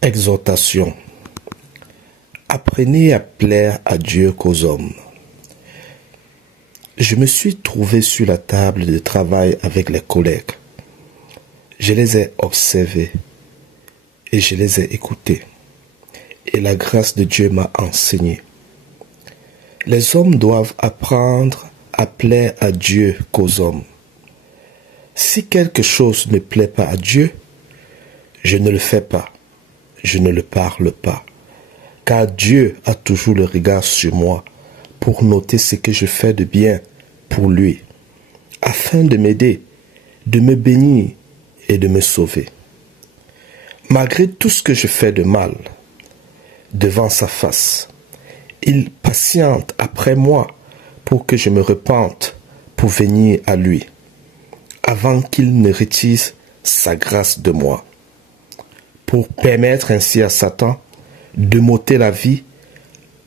Exhortation. Apprenez à plaire à Dieu qu'aux hommes. Je me suis trouvé sur la table de travail avec les collègues. Je les ai observés et je les ai écoutés. Et la grâce de Dieu m'a enseigné. Les hommes doivent apprendre à plaire à Dieu qu'aux hommes. Si quelque chose ne plaît pas à Dieu, je ne le fais pas, je ne le parle pas, car Dieu a toujours le regard sur moi pour noter ce que je fais de bien pour lui, afin de m'aider, de me bénir et de me sauver. Malgré tout ce que je fais de mal, devant sa face, il patiente après moi pour que je me repente pour venir à lui, avant qu'il ne retire sa grâce de moi, pour permettre ainsi à Satan de m'ôter la vie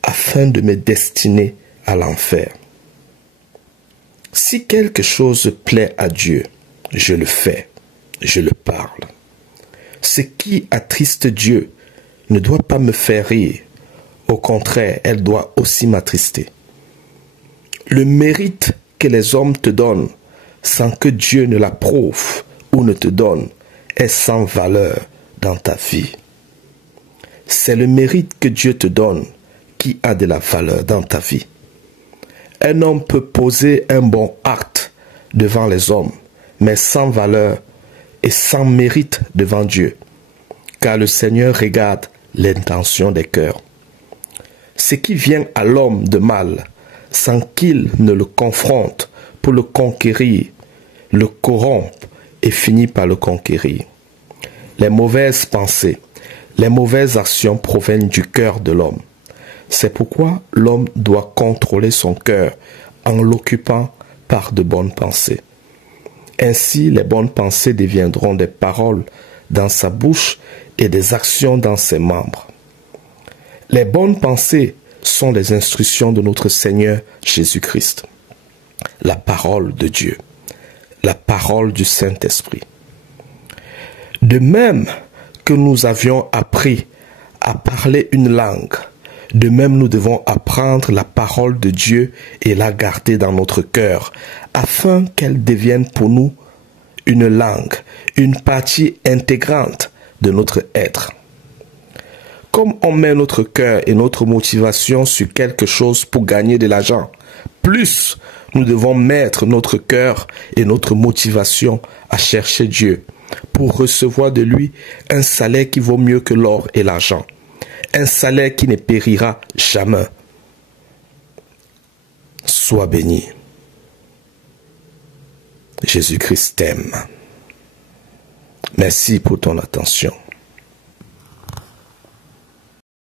afin de me destiner à l'enfer. Si quelque chose plaît à Dieu, je le fais, je le parle. Ce qui attriste Dieu ne doit pas me faire rire, au contraire, elle doit aussi m'attrister. Le mérite que les hommes te donnent sans que Dieu ne l'approuve ou ne te donne est sans valeur dans ta vie. C'est le mérite que Dieu te donne qui a de la valeur dans ta vie. Un homme peut poser un bon acte devant les hommes, mais sans valeur et sans mérite devant Dieu, car le Seigneur regarde l'intention des cœurs. Ce qui vient à l'homme de mal, sans qu'il ne le confronte pour le conquérir, le corrompt et finit par le conquérir. Les mauvaises pensées, les mauvaises actions proviennent du cœur de l'homme. C'est pourquoi l'homme doit contrôler son cœur en l'occupant par de bonnes pensées. Ainsi, les bonnes pensées deviendront des paroles dans sa bouche et des actions dans ses membres. Les bonnes pensées sont les instructions de notre Seigneur Jésus-Christ, la parole de Dieu, la parole du Saint-Esprit. De même que nous avions appris à parler une langue, de même nous devons apprendre la parole de Dieu et la garder dans notre cœur, afin qu'elle devienne pour nous une langue, une partie intégrante de notre être. Comme on met notre cœur et notre motivation sur quelque chose pour gagner de l'argent, plus nous devons mettre notre cœur et notre motivation à chercher Dieu pour recevoir de lui un salaire qui vaut mieux que l'or et l'argent, un salaire qui ne périra jamais. Sois béni. Jésus-Christ t'aime. Merci pour ton attention.